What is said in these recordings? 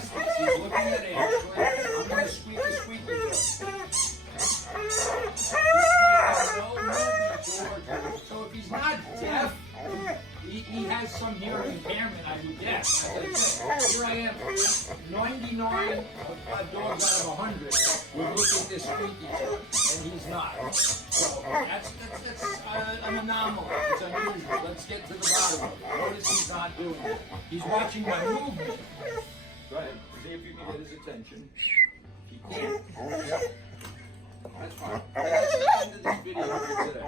test this. He's looking at Ashley. I'm going to squeak a squeaky toy. So if he's not deaf, he has some hearing impairment, I would guess. Like I said, here I am, 99 dogs out of 100 would look at this squeaky toy, and he's not. So that's an anomaly. It's unusual. Let's get to the bottom of it. Notice he's not doing it. He's watching my movement. Go ahead, see if you can get his attention. He can't. Yep. That's fine. That's the end of this video for today.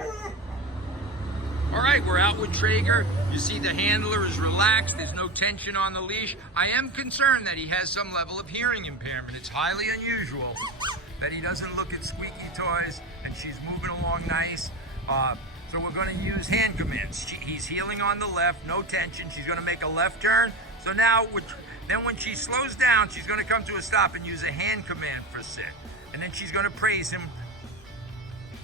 All right, we're out with Traeger. You see the handler is relaxed. There's no tension on the leash. I am concerned that he has some level of hearing impairment. It's highly unusual that he doesn't look at squeaky toys, and she's moving along nice. So we're going to use hand commands. He's heeling on the left, no tension. She's going to make a left turn. So now, then when she slows down, she's going to come to a stop and use a hand command for sit. And then she's going to praise him.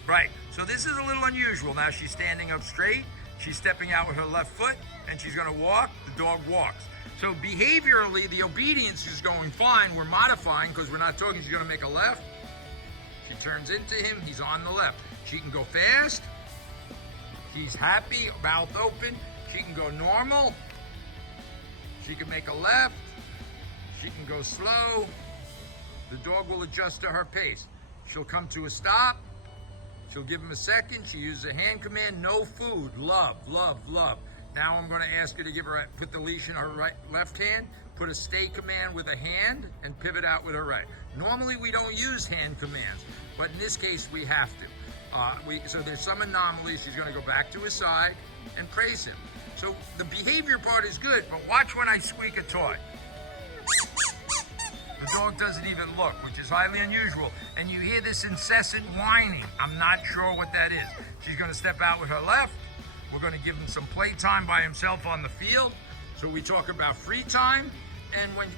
Right, so this is a little unusual. Now she's standing up straight, she's stepping out with her left foot, and she's gonna walk, the dog walks. So behaviorally, the obedience is going fine. We're modifying because we're not talking. She's gonna make a left. She turns into him, he's on the left. She can go fast, he's happy, mouth open. She can go normal, she can make a left, she can go slow. The dog will adjust to her pace. She'll come to a stop. She'll give him a second. She uses a hand command, no food, love, love, love. Now I'm going to ask her to put the leash in her left hand, put a stay command with a hand, and pivot out with her right. Normally we don't use hand commands, but in this case we have to. So there's some anomalies. She's going to go back to his side and praise him. So the behavior part is good, but watch when I squeak a toy. The dog doesn't even look, which is highly unusual. And you hear this incessant whining. I'm not sure what that is. She's going to step out with her left. We're going to give him some playtime by himself on the field. So we talk about free time and when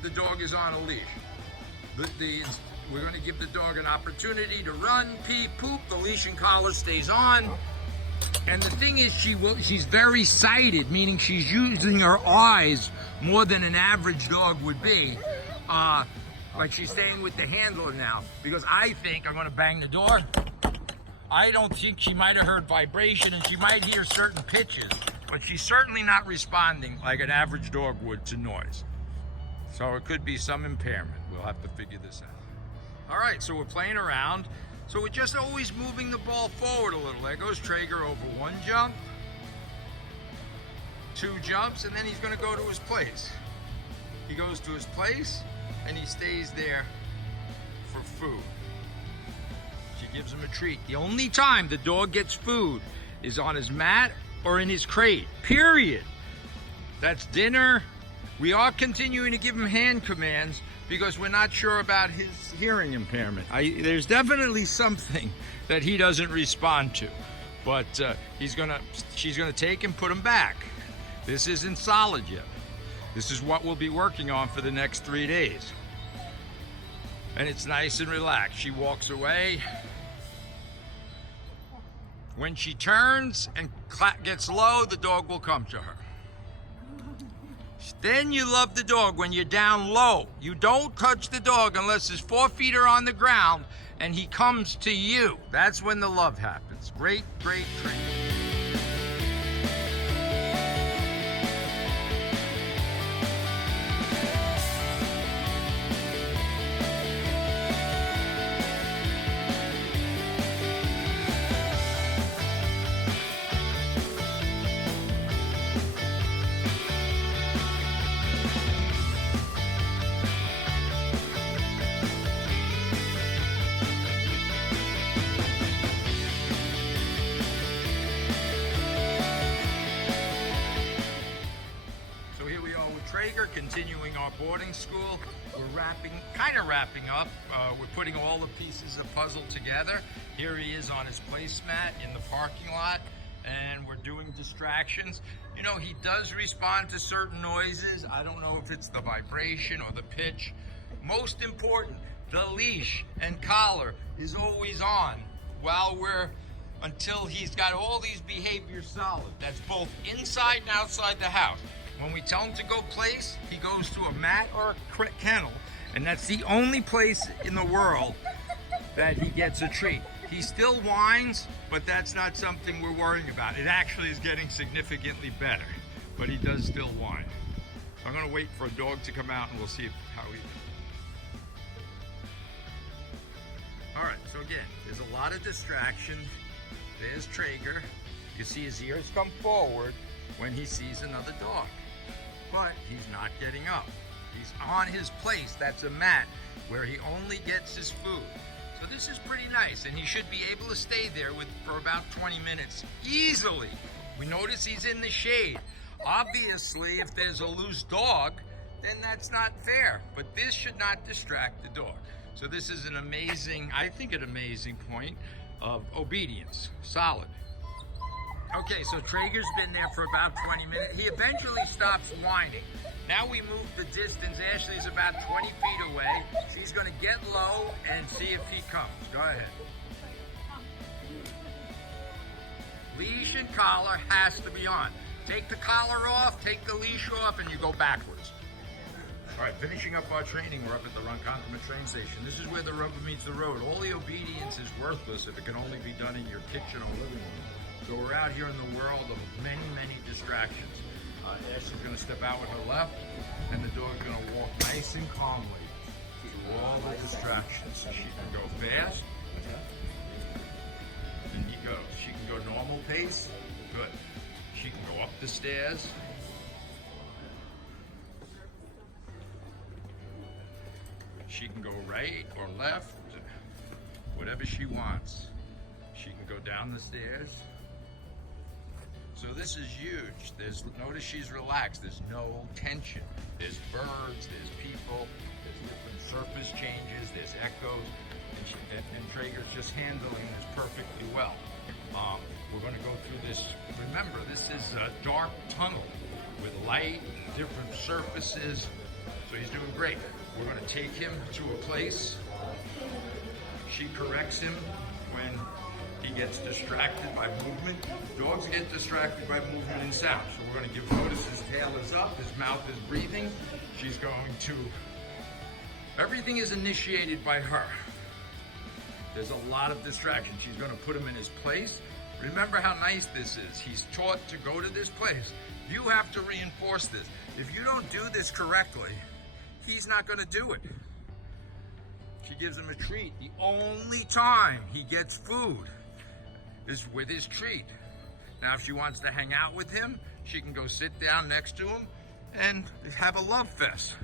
the dog is on a leash. We're going to give the dog an opportunity to run, pee, poop. The leash and collar stays on. And the thing is, she's very sighted, meaning she's using her eyes more than an average dog would be. But she's staying with the handler now because I think I'm going to bang the door. I don't think she might have heard vibration and she might hear certain pitches, but she's certainly not responding like an average dog would to noise. So it could be some impairment. We'll have to figure this out. All right, so we're playing around. So we're just always moving the ball forward a little. There goes Traeger over one jump, two jumps, and then he's going to go to his place. He goes to his place and he stays there for food. She gives him a treat. The only time the dog gets food is on his mat or in his crate, period. That's dinner. We are continuing to give him hand commands because we're not sure about his hearing impairment. There's definitely something that he doesn't respond to, but she's gonna take and put him back. This isn't solid yet. This is what we'll be working on for the next 3 days. And it's nice and relaxed. She walks away. When she turns and gets low, the dog will come to her. Then you love the dog when you're down low. You don't touch the dog unless his 4 feet are on the ground and he comes to you. That's when the love happens. Great, great training. Traeger, continuing our boarding school. We're kind of wrapping up. We're putting all the pieces of the puzzle together. Here he is on his placemat in the parking lot, and we're doing distractions. You know, he does respond to certain noises. I don't know if it's the vibration or the pitch. Most important, the leash and collar is always on until he's got all these behaviors solid. That's both inside and outside the house. When we tell him to go place, he goes to a mat or a kennel, and that's the only place in the world that he gets a treat. He still whines, but that's not something we're worrying about. It actually is getting significantly better, but he does still whine. So I'm gonna wait for a dog to come out and we'll see how he... All right, so again, there's a lot of distraction. There's Traeger. You see his ears come forward when he sees another dog, but he's not getting up. He's on his place. That's a mat where he only gets his food. So this is pretty nice, and he should be able to stay there for about 20 minutes easily. We notice he's in the shade. Obviously, if there's a loose dog, then that's not fair, but this should not distract the dog. So this is an amazing, I think an amazing point of obedience, solid. Okay, so Traeger's been there for about 20 minutes. He eventually stops whining. Now we move the distance. Ashley's about 20 feet away. She's gonna get low and see if he comes. Go ahead. Leash and collar has to be on. Take the collar off, take the leash off, and you go backwards. All right, finishing up our training, we're up at the Ronkonkoma train station. This is where the rubber meets the road. All the obedience is worthless if it can only be done in your kitchen or living room. So we're out here in the world of many, many distractions. Ashley's gonna step out with her left, and the dog's gonna walk nice and calmly through all the distractions. She can go fast, and he goes. She can go normal pace, good. She can go up the stairs. She can go right or left, whatever she wants. She can go down the stairs. So this is huge. Notice she's relaxed. There's no tension. There's birds, there's people, there's different surface changes, there's echoes, and Traeger's just handling this perfectly well. We're going to go through this. Remember, this is a dark tunnel with light and different surfaces. So he's doing great. We're going to take him to a place. She corrects him when he gets distracted by movement. Dogs get distracted by movement and sound. So we're going to give notice his tail is up, his mouth is breathing. She's going to, everything is initiated by her. There's a lot of distraction. She's going to put him in his place. Remember how nice this is. He's taught to go to this place. You have to reinforce this. If you don't do this correctly, he's not going to do it. She gives him a treat. The only time he gets food is with his treat. Now, if she wants to hang out with him, she can go sit down next to him and have a love fest.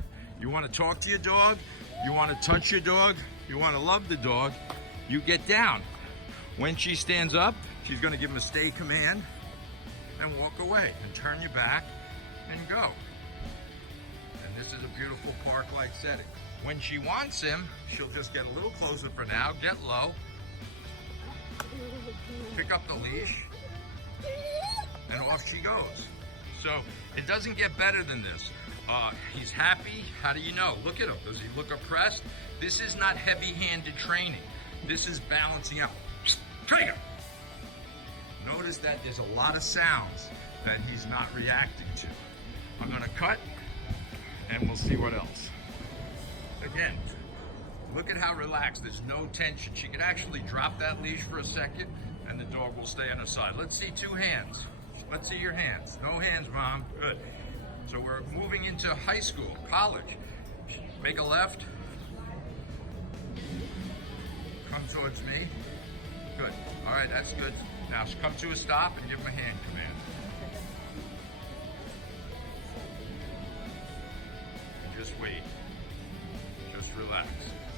You want to talk to your dog? You want to touch your dog? You want to love the dog? You get down. When she stands up, she's going to give him a stay command and walk away and turn your back and go. And this is a beautiful park-like setting. When she wants him, she'll just get a little closer for now, get low, pick up the leash, and off she goes. So it doesn't get better than this. He's happy. How do you know? Look at him. Does he look oppressed? This is not heavy-handed training. This is balancing out. Traeger! Notice that there's a lot of sounds that he's not reacting to. I'm gonna cut, and we'll see what else. Again, look at how relaxed. There's no tension. She could actually drop that leash for a second, and the dog will stay on her side. Let's see 2 hands. Let's see your hands. No hands, Mom. Good. So we're moving into high school, college. Make a left. Come towards me. Good. All right, that's good. Now come to a stop and give him a hand command. And just wait. Just relax.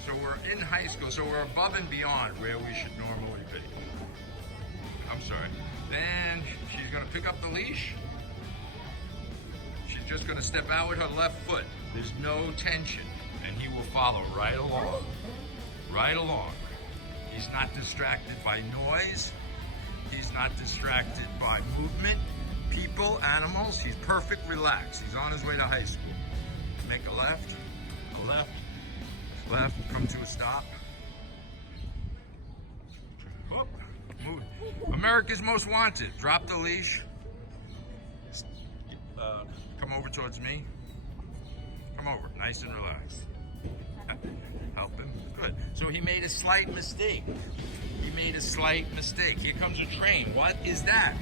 So we're in high school, so we're above and beyond where we should normally be. I'm sorry. Then she's gonna pick up the leash. She's just gonna step out with her left foot. There's no tension, and he will follow right along. Right along. He's not distracted by noise. He's not distracted by movement, people, animals. He's perfect relaxed. He's on his way to high school. Make a left, come to a stop. Oh, move. America's Most Wanted. Drop the leash. come over towards me. Come over, nice and relaxed. Help him. Good. So he made a slight mistake. He made a slight mistake. Here comes a train. What is that?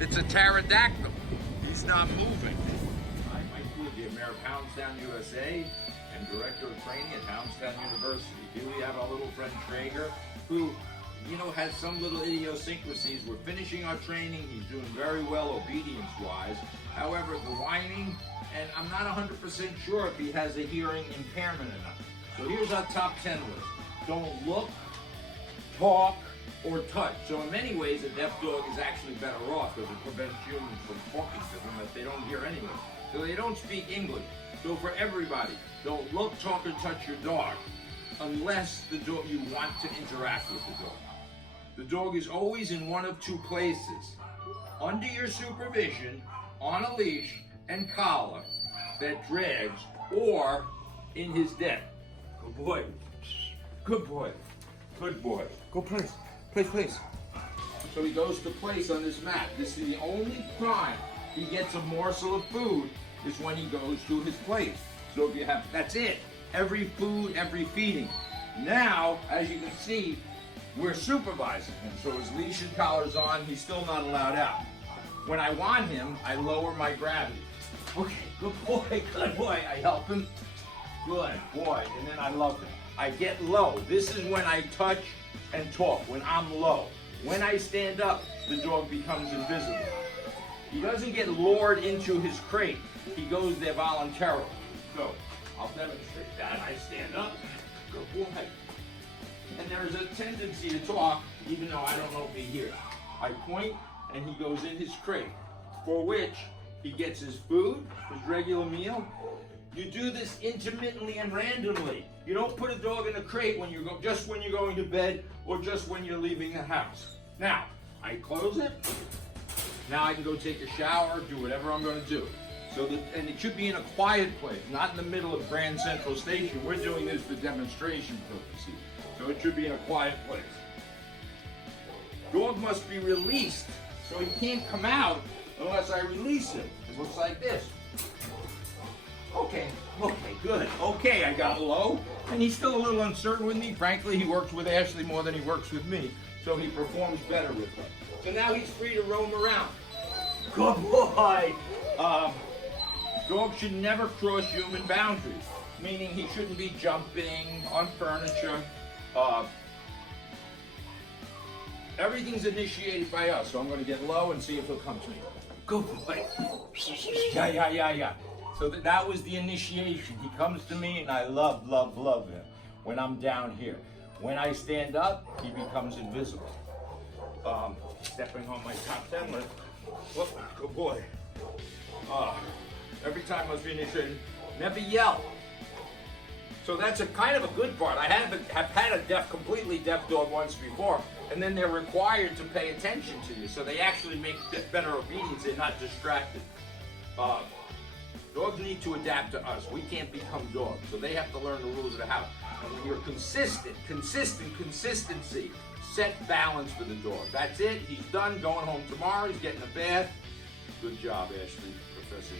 It's a pterodactyl. He's not moving. I'm Mike Wood, the mayor of Hounds Town USA and director of training at Hounds Town University. Here we have our little friend Traeger, who, you know, has some little idiosyncrasies. We're finishing our training. He's doing very well obedience-wise. However, the whining, and I'm not 100% sure if he has a hearing impairment or not. So here's our top 10 list. Don't look, talk, or touch. So in many ways, a deaf dog is actually better off because it prevents humans from talking to them if they don't hear anyway. So they don't speak English. So for everybody, don't look, talk, or touch your dog unless the dog you want to interact with the dog. The dog is always in one of two places: under your supervision, on a leash and collar that drags, or in his den. Good boy. Good boy. Good boy. Go place. Place, place. So he goes to place on this mat. This is the only time he gets a morsel of food is when he goes to his place. So if you have, that's it. Every food, every feeding. Now, as you can see, we're supervising him. So his leash and collar's on, he's still not allowed out. When I want him, I lower my gravity. Okay, good boy, good boy. I help him. Good boy, and then I love him. I get low. This is when I touch and talk, when I'm low. When I stand up, the dog becomes invisible. He doesn't get lured into his crate. He goes there voluntarily. So, I'll demonstrate that. I stand up. Good boy. And there's a tendency to talk, even though I don't know if he hears. I point, and he goes in his crate, for which he gets his food, his regular meal. You do this intermittently and randomly. You don't put a dog in a crate when you go, just when you're going to bed or just when you're leaving the house. Now, I close it. Now I can go take a shower, do whatever I'm going to do. So that, and it should be in a quiet place, not in the middle of Grand Central Station. We're doing this for demonstration purposes. So it should be in a quiet place. Dog must be released, so he can't come out unless I release him. It looks like this. Okay, good. Okay, I got low, and he's still a little uncertain with me. Frankly, he works with Ashley more than he works with me, so he performs better with her. So now he's free to roam around. Good boy. Dogs should never cross human boundaries, meaning he shouldn't be jumping on furniture. Everything's initiated by us, so I'm going to get low and see if he'll come to me. Good boy. Yeah. So that was the initiation. He comes to me, and I love him when I'm down here. When I stand up, he becomes invisible. Stepping on my top 10 list. Whoop, good boy. Every time must be initiated. Never yell. So that's a kind of a good part. I have had a completely deaf dog once before, and then they're required to pay attention to you. So they actually make better obedience. They're not distracted. Dogs need to adapt to us. We can't become dogs, so they have to learn the rules of the house. And when you're consistency, set balance for the dog. That's it. He's done. Going home tomorrow. He's getting a bath. Good job, Ashley, Professor.